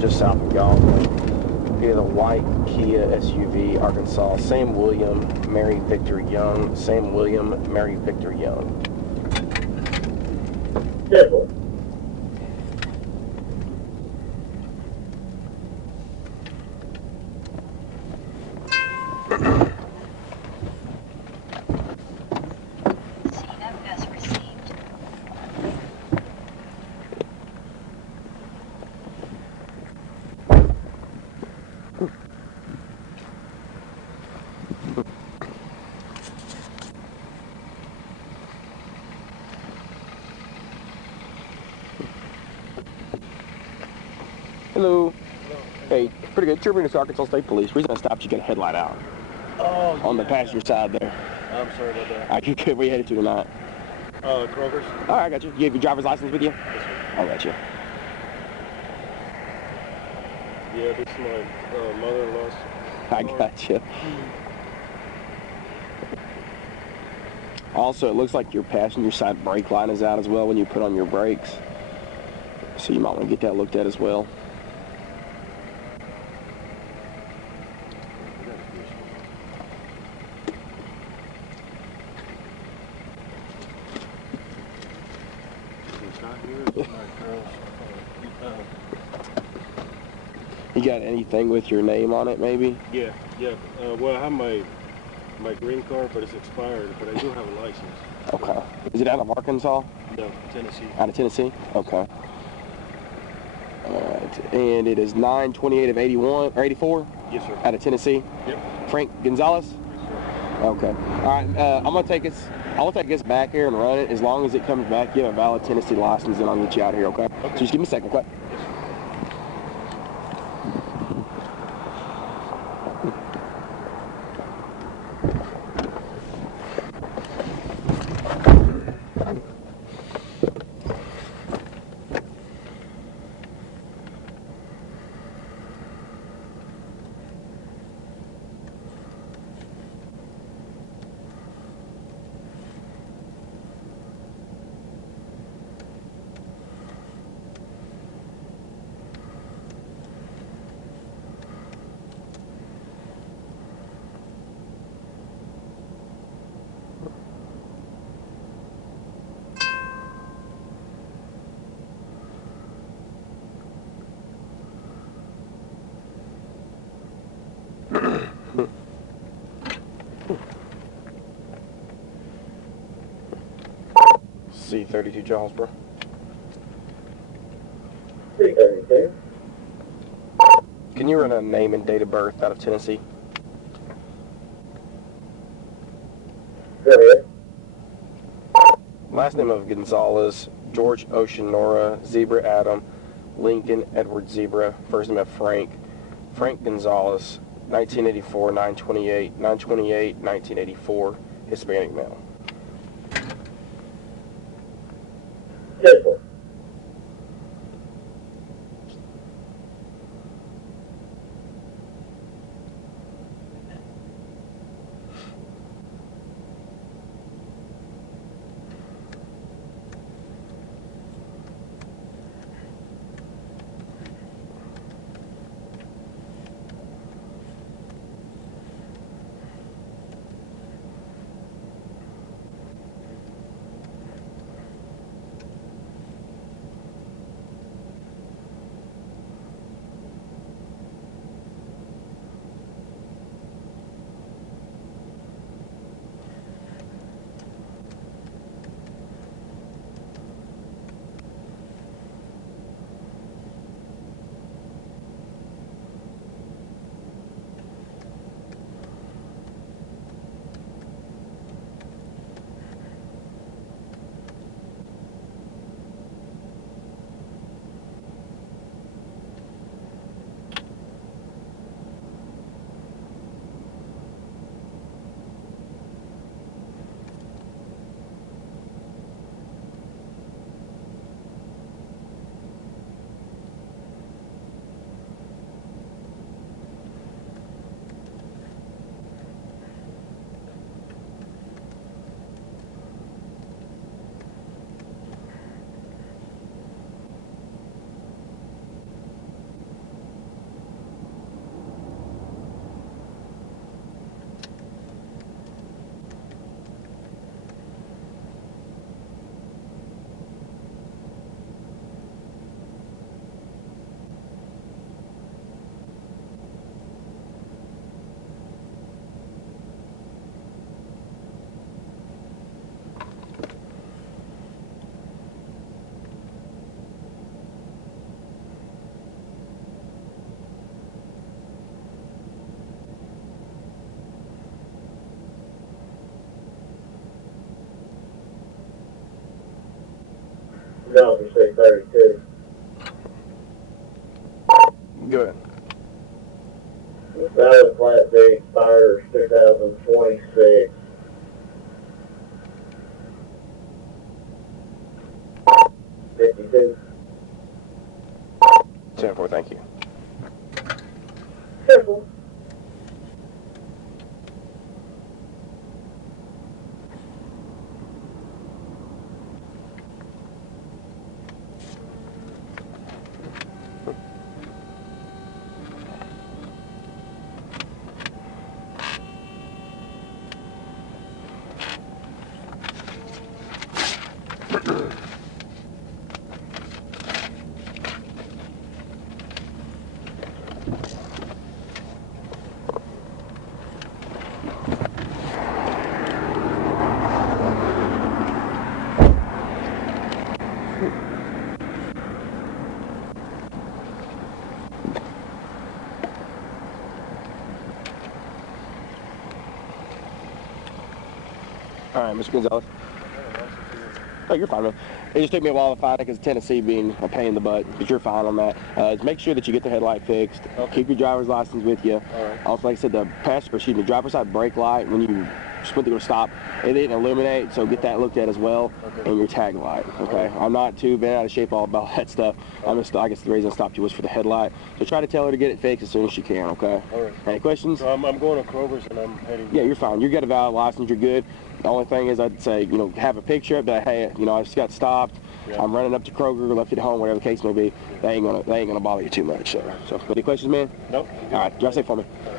just south of y'all. Via the white Kia SUV, Arkansas. Sam William, Mary Victor Young. Sam William, Mary Victor Young. Careful. Hello. Hey, pretty good. Trooper to Arkansas State Police. Reason I stopped you, got a headlight out. Oh, on the passenger side there. I'm sorry about that. Alright, you good? Where you headed to tonight? Kroger's. Alright, I got you. You have your driver's license with you? Yes, sir. I got you. Yeah, this is my mother-in-law's. I got you. Also, it looks like your passenger side brake line is out as well when you put on your brakes. So you might want to get that looked at as well. You got anything with your name on it, maybe? Yeah. Well, I have my green card, but it's expired, but I do have a license. Okay. Is it out of Arkansas? No, Tennessee. Out of Tennessee? Okay. Alright. And it is 9/28 of 81 or 84? Yes, sir. Out of Tennessee? Yep. Frank Gonzalez? Yes, sir. Okay. Alright, I'm gonna take this back here and run it. As long as it comes back, you have a valid Tennessee license, and I'll get you out of here, okay? So just give me a second, okay? C32 Jonesboro. 332. Can you run a name and date of birth out of Tennessee? Go ahead. Last name of Gonzalez, George Ocean Nora, Zebra Adam, Lincoln Edward Zebra. First name of Frank Gonzalez, 1984, 9/28, 1984, Hispanic male. Careful. Delta 632. Good. Valid Class B expires 2026. 52. 10-4, thank you. Simple. All right, Mr. Gonzalez. Oh, you're fine, man. It just took me a while to find it because Tennessee being a pain in the butt, but you're fine on that. Just make sure that you get the headlight fixed. Okay. Keep your driver's license with you. All right. Also, like I said, the driver's side brake light, when you just went to go stop, it didn't illuminate, so get that looked at as well. Okay. And your tag light, okay? I'm not too bent out of shape all about that stuff. I guess the reason I stopped you was for the headlight. So try to tell her to get it fixed as soon as she can, okay? All right. Any questions? So I'm going to Kroger's and I'm heading. Yeah, you're fine. You got a valid license. You're good. The only thing is, I'd say, have a picture of that. Hey, I just got stopped. Yeah. I'm running up to Kroger, left it at home, whatever the case may be. They ain't gonna bother you too much. So any questions, man? Nope. All right, drive safe for me. All right.